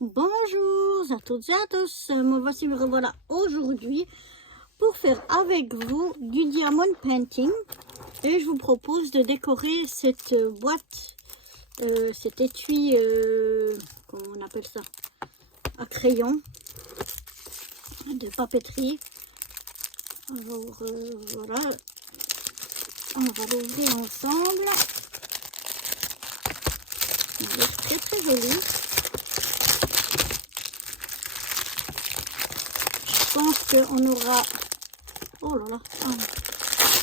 Bonjour à toutes et à tous, me voici me revoilà aujourd'hui pour faire avec vous du diamond painting et je vous propose de décorer cette boîte, cet étui, comment on appelle ça, à crayon de papeterie. Alors voilà, on va l'ouvrir ensemble. Il est très très joli. Je pense qu'on aura, oh là là,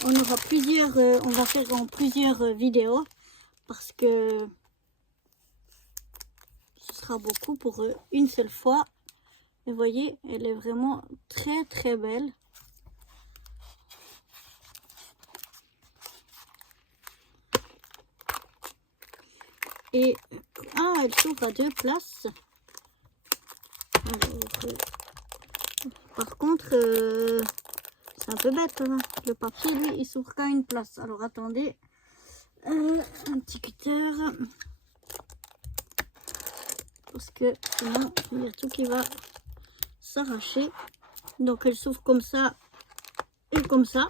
on aura plusieurs, on va faire en plusieurs vidéos parce que ce sera beaucoup pour une seule fois. Et vous voyez, elle est vraiment très très belle. Et elle s'ouvre à deux places. Alors, par contre, c'est un peu bête, hein. Le papier, lui, il s'ouvre qu'à une place. Alors, attendez. Un petit cutter. Parce que sinon, il y a tout qui va s'arracher. Donc, elle s'ouvre comme ça et comme ça.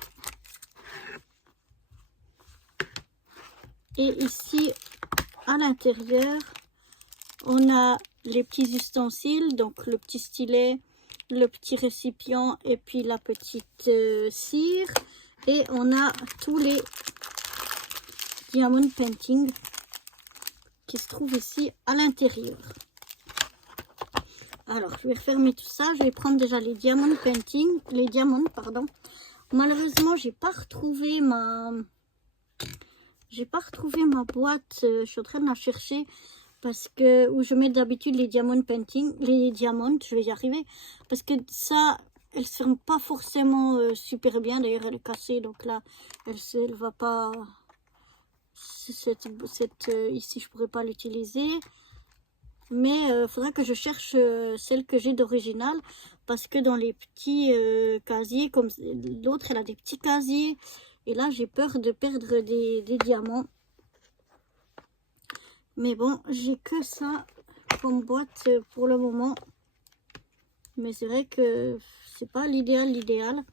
Et ici, à l'intérieur, on a les petits ustensiles. Donc, le petit stylet, le petit récipient et puis la petite cire. Et on a tous les diamond painting qui se trouvent ici à l'intérieur. Alors, je vais refermer tout ça. Je vais prendre déjà les diamond painting, les diamants, pardon. Malheureusement, j'ai pas retrouvé ma boîte. Je suis en train de la chercher parce que où je mets d'habitude les diamond painting, les diamants, je vais y arriver parce que ça, elles seront pas forcément super bien. D'ailleurs, elle est cassée, donc là, elle va pas. Ici, je pourrais pas l'utiliser. Mais il faudra que je cherche celle que j'ai d'original. Parce que dans les petits casiers, comme l'autre, elle a des petits casiers. Et là, j'ai peur de perdre des diamants. Mais bon, j'ai que ça comme boîte pour le moment. Mais c'est vrai que c'est pas l'idéal.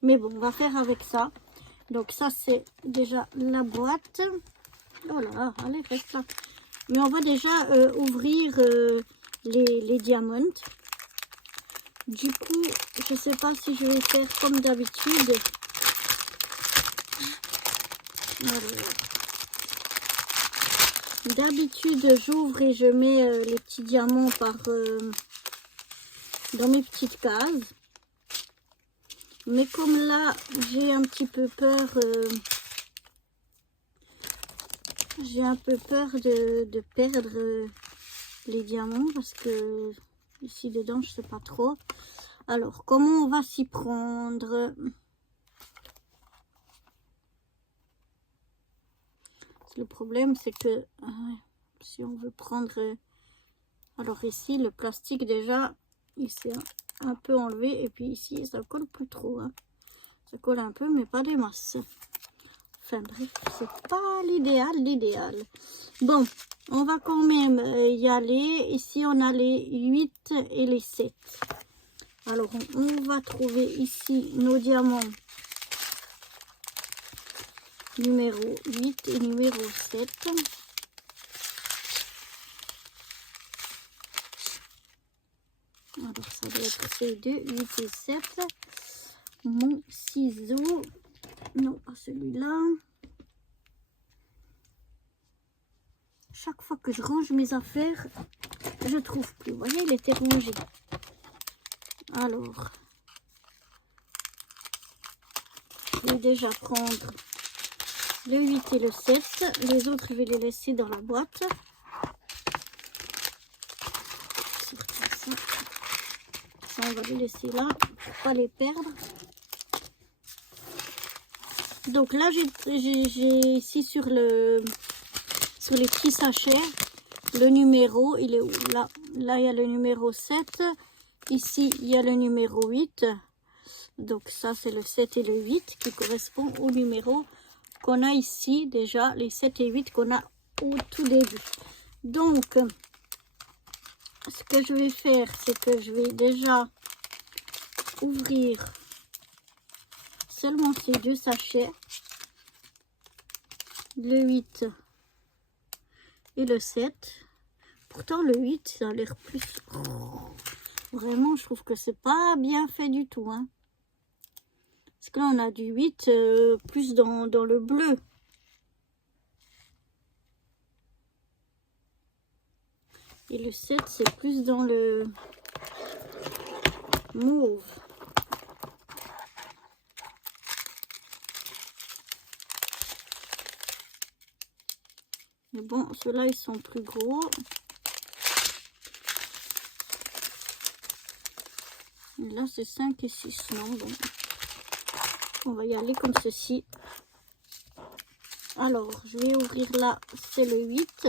Mais bon, on va faire avec ça. Donc ça, c'est déjà la boîte. Oh là là, allez, reste là. Mais on va déjà ouvrir les diamants. Du coup, je ne sais pas si je vais faire comme d'habitude. D'habitude, j'ouvre et je mets les petits diamants dans mes petites cases. Mais comme là, j'ai un petit peu peur... j'ai un peu peur de perdre les diamants parce que ici dedans je sais pas trop. Alors comment on va s'y prendre? Le problème c'est que si on veut prendre, alors ici le plastique déjà il s'est un peu enlevé et puis ici ça colle plus trop, hein. Ça colle un peu mais pas des masses. Enfin bref, c'est pas l'idéal. Bon, on va quand même y aller. Ici, on a les 8 et les 7. Alors, on va trouver ici nos diamants numéro 8 et numéro 7. Alors, ça doit être ces deux, 8 et 7. Mon ciseau. Non, pas celui-là. Chaque fois que je range mes affaires, je trouve plus. Vous voyez, il était rangé. Alors, je vais déjà prendre le 8 et le 7. Les autres, je vais les laisser dans la boîte. Ça, on va les laisser là pour pas les perdre. Donc là, j'ai ici sur les petits sachets, le numéro, il est où? Là, il y a le numéro 7. Ici, il y a le numéro 8. Donc ça, c'est le 7 et le 8 qui correspondent au numéro qu'on a ici déjà, les 7 et 8 qu'on a au tout début. Donc, ce que je vais faire, c'est que je vais déjà ouvrir seulement ces 2 sachets, le 8 et le 7. Pourtant le 8 ça a l'air plus... Vraiment je trouve que c'est pas bien fait du tout, hein. Parce que là on a du 8 plus dans le bleu. Et le 7 c'est plus dans le mauve. Mais bon, ceux-là, ils sont plus gros. Et là, c'est 5 et 6. Non, bon. On va y aller comme ceci. Alors, je vais ouvrir là, c'est le 8.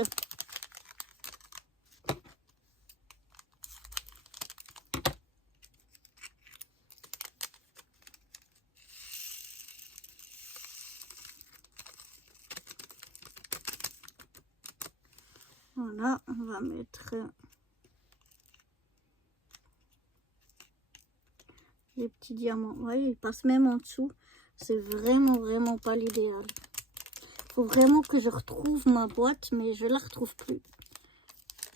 Voilà, on va mettre les petits diamants. Vous voyez, ils passent même en dessous. C'est vraiment pas l'idéal. Faut vraiment que je retrouve ma boîte, mais je la retrouve plus.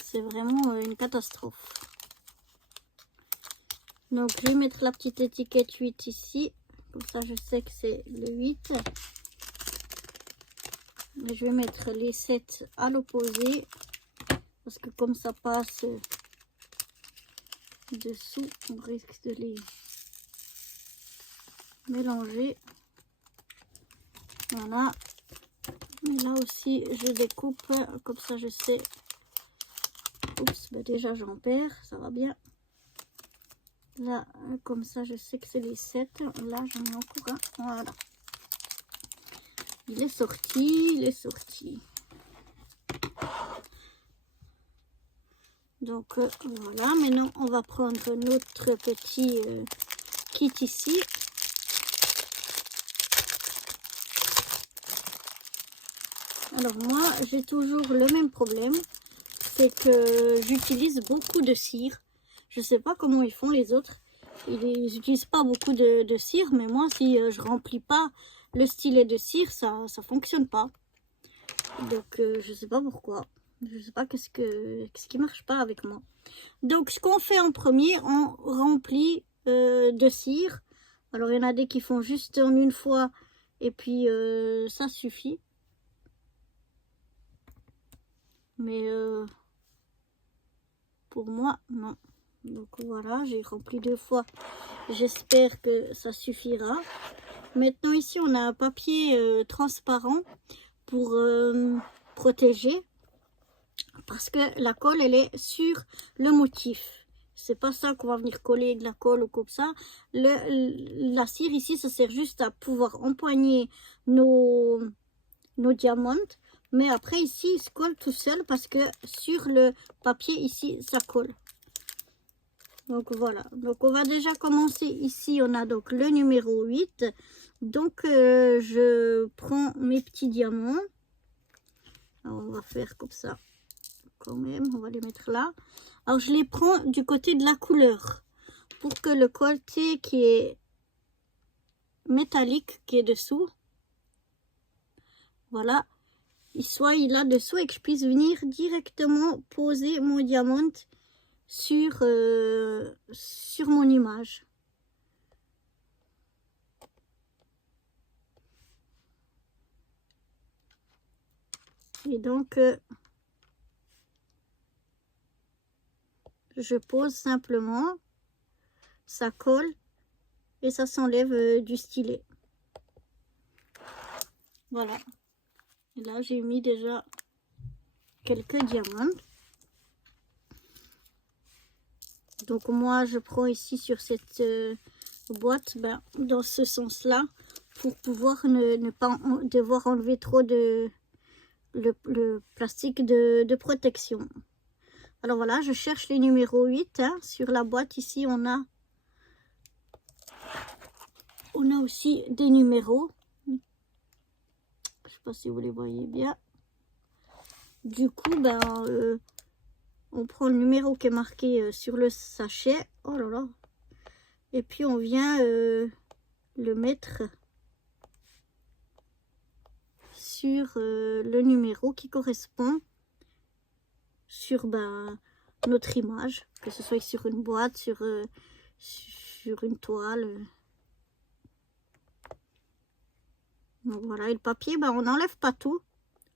C'est vraiment une catastrophe. Donc, je vais mettre la petite étiquette 8 ici. Comme ça, je sais que c'est le 8. Et je vais mettre les 7 à l'opposé. Parce que comme ça passe dessous, on risque de les mélanger. Voilà. Et là aussi, je découpe. Comme ça, je sais. Oups, ben déjà j'en perds. Ça va bien. Là, comme ça, je sais que c'est les 7. Là, j'en ai encore un. Voilà. Il est sorti. Il est sorti. Donc, voilà. Maintenant, on va prendre notre petit kit ici. Alors, moi, j'ai toujours le même problème. C'est que j'utilise beaucoup de cire. Je sais pas comment ils font les autres. Ils n'utilisent pas beaucoup de cire. Mais moi, si je remplis pas le stylet de cire, ça fonctionne pas. Donc, je sais pas pourquoi. Je sais pas qu'est-ce qui marche pas avec moi. Donc, ce qu'on fait en premier, on remplit de cire. Alors, il y en a des qui font juste en une fois et puis ça suffit. Mais pour moi, non. Donc, voilà, j'ai rempli 2 fois. J'espère que ça suffira. Maintenant, ici, on a un papier transparent pour protéger. Parce que la colle, elle est sur le motif. C'est pas ça qu'on va venir coller de la colle ou comme ça. La cire ici, ça sert juste à pouvoir empoigner nos diamants. Mais après ici, il se colle tout seul parce que sur le papier ici, ça colle. Donc voilà. Donc on va déjà commencer ici. On a donc le numéro 8. Donc je prends mes petits diamants. Alors, on va faire comme ça. Quand même, on va les mettre là. Alors je les prends du côté de la couleur pour que le côté qui est métallique qui est dessous, voilà, il soit là-dessous et que je puisse venir directement poser mon diamant sur mon image. Et donc je pose simplement, ça colle et ça s'enlève du stylet. Voilà. Et là, j'ai mis déjà quelques diamants. Donc moi, je prends ici sur cette boîte, dans ce sens-là, pour pouvoir ne pas devoir enlever trop de le plastique de protection. Alors voilà, je cherche les numéros 8. Hein. Sur la boîte ici, on a aussi des numéros. Je sais pas si vous les voyez bien. Du coup, On prend le numéro qui est marqué sur le sachet. Oh là là. Et puis on vient le mettre sur le numéro qui correspond sur notre image, que ce soit sur une boîte, sur une toile. Donc voilà, et le papier, on n'enlève pas tout,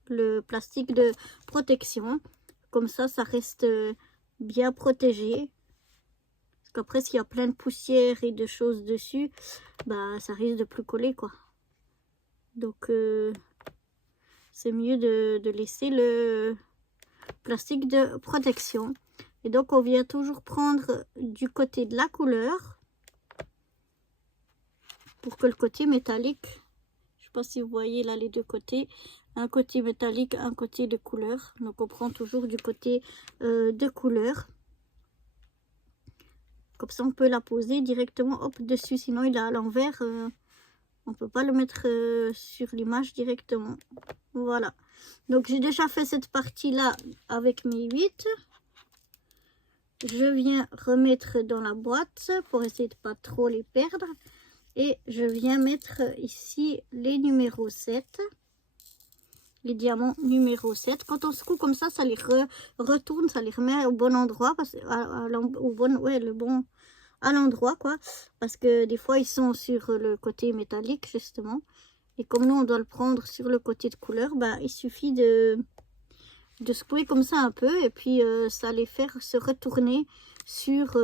le plastique de protection, comme ça reste bien protégé. Parce qu'après, s'il y a plein de poussière et de choses dessus, ça risque de plus coller, quoi. Donc c'est mieux de laisser le plastique de protection. Et donc on vient toujours prendre du côté de la couleur pour que le côté métallique, je sais pas si vous voyez là les deux côtés, un côté métallique, un côté de couleur. Donc on prend toujours du côté de couleur. Comme ça on peut la poser directement hop dessus, sinon il est à l'envers, on peut pas le mettre sur l'image directement. Voilà, donc j'ai déjà fait cette partie là avec mes 8. Je viens remettre dans la boîte pour essayer de pas trop les perdre. Et je viens mettre ici les numéros 7. Les diamants numéro 7. Quand on secoue comme ça les retourne, ça les remet au bon endroit. À l'endroit, quoi. Parce que des fois, ils sont sur le côté métallique, justement. Et comme nous, on doit le prendre sur le côté de couleur, il suffit de secouer comme ça un peu. Et puis, ça les faire se retourner sur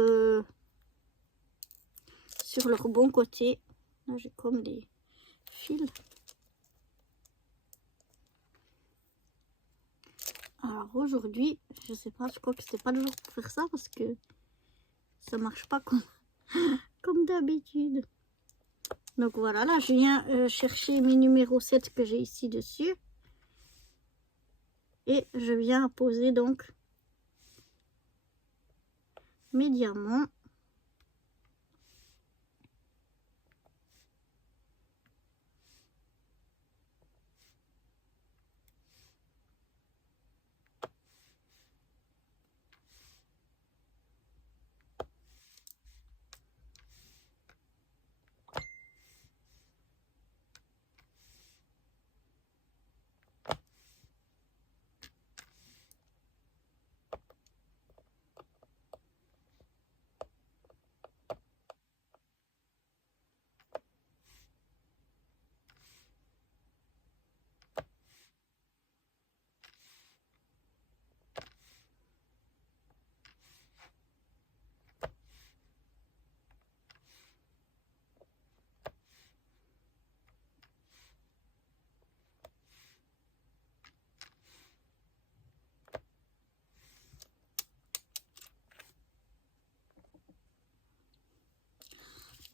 leur bon côté. Là, j'ai comme des fils. Alors aujourd'hui, je sais pas, je crois que c'était pas le jour pour faire ça parce que ça marche pas comme d'habitude. Donc voilà, là je viens chercher mes numéros 7 que j'ai ici dessus. Et je viens poser donc mes diamants.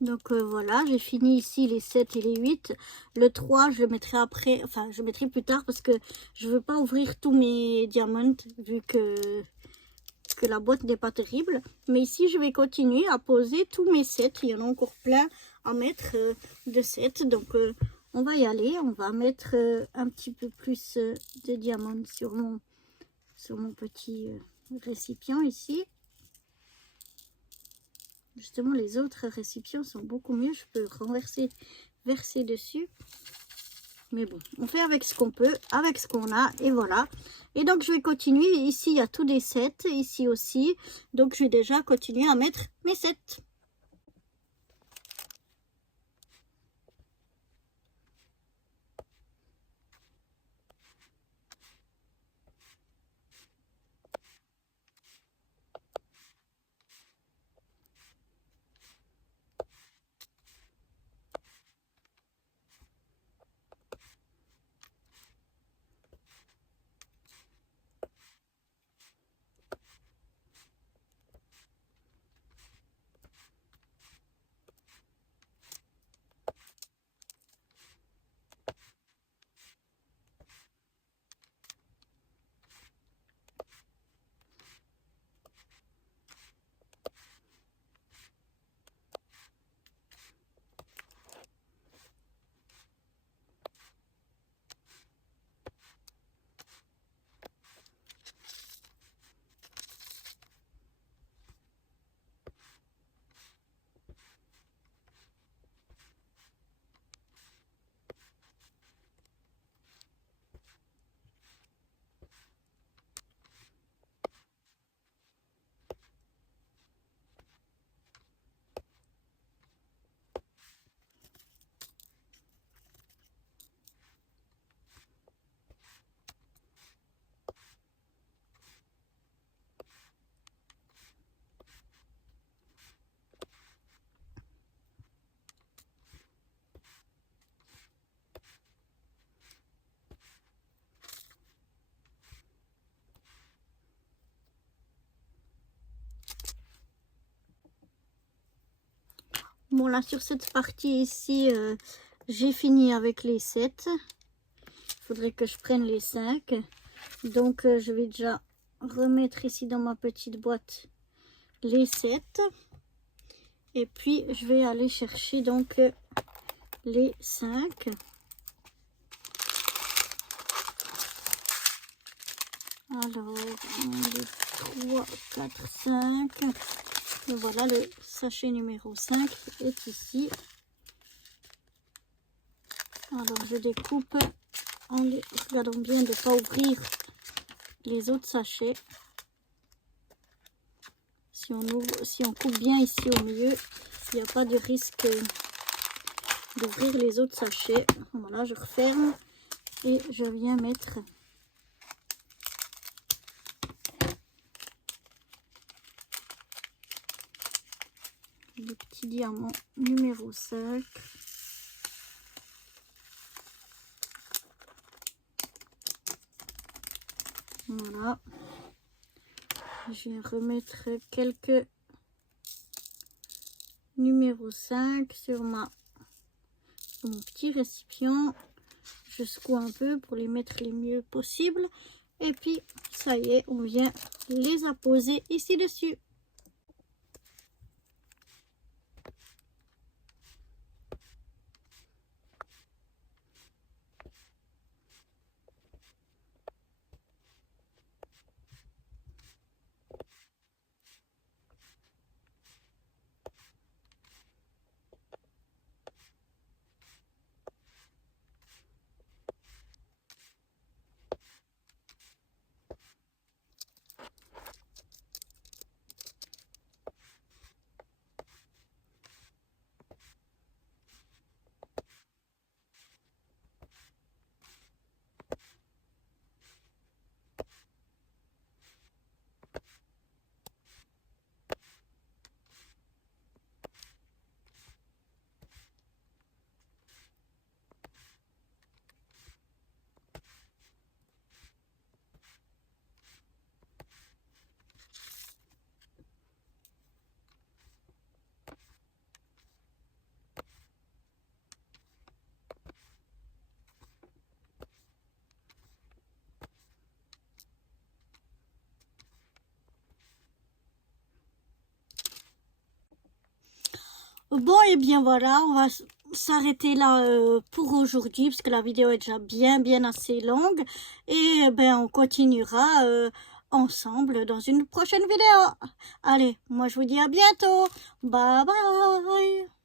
Donc voilà, j'ai fini ici les 7 et les 8. Le 3, je le mettrai après, enfin je le mettrai plus tard parce que je veux pas ouvrir tous mes diamants vu que la boîte n'est pas terrible. Mais ici, je vais continuer à poser tous mes 7. Il y en a encore plein à mettre de 7. Donc on va y aller. On va mettre un petit peu plus de diamants sur mon petit récipient ici. Justement, les autres récipients sont beaucoup mieux. Je peux verser dessus. Mais bon, on fait avec ce qu'on peut, avec ce qu'on a. Et voilà. Et donc, je vais continuer. Ici, il y a tous des 7. Ici aussi. Donc, je vais déjà continuer à mettre mes 7. Bon, là, sur cette partie ici, j'ai fini avec les 7. Il faudrait que je prenne les 5. Donc, je vais déjà remettre ici dans ma petite boîte les 7. Et puis, je vais aller chercher donc les 5. Alors, 1, 2, 3, 4, 5. Et voilà, le sachet numéro 5 est ici. Alors, je découpe en regardant bien de ne pas ouvrir les autres sachets. Si on coupe bien ici au milieu, il n'y a pas de risque d'ouvrir les autres sachets. Voilà, je referme et je viens mettre le petit diamant numéro 5. Voilà. Je vais remettre quelques numéro 5 sur mon petit récipient. Je secoue un peu pour les mettre les mieux possible. Et puis, ça y est, on vient les apposer ici dessus. Bon, et bien voilà, on va s'arrêter là pour aujourd'hui, parce que la vidéo est déjà bien assez longue. Et ben, on continuera ensemble dans une prochaine vidéo. Allez, moi je vous dis à bientôt. Bye bye.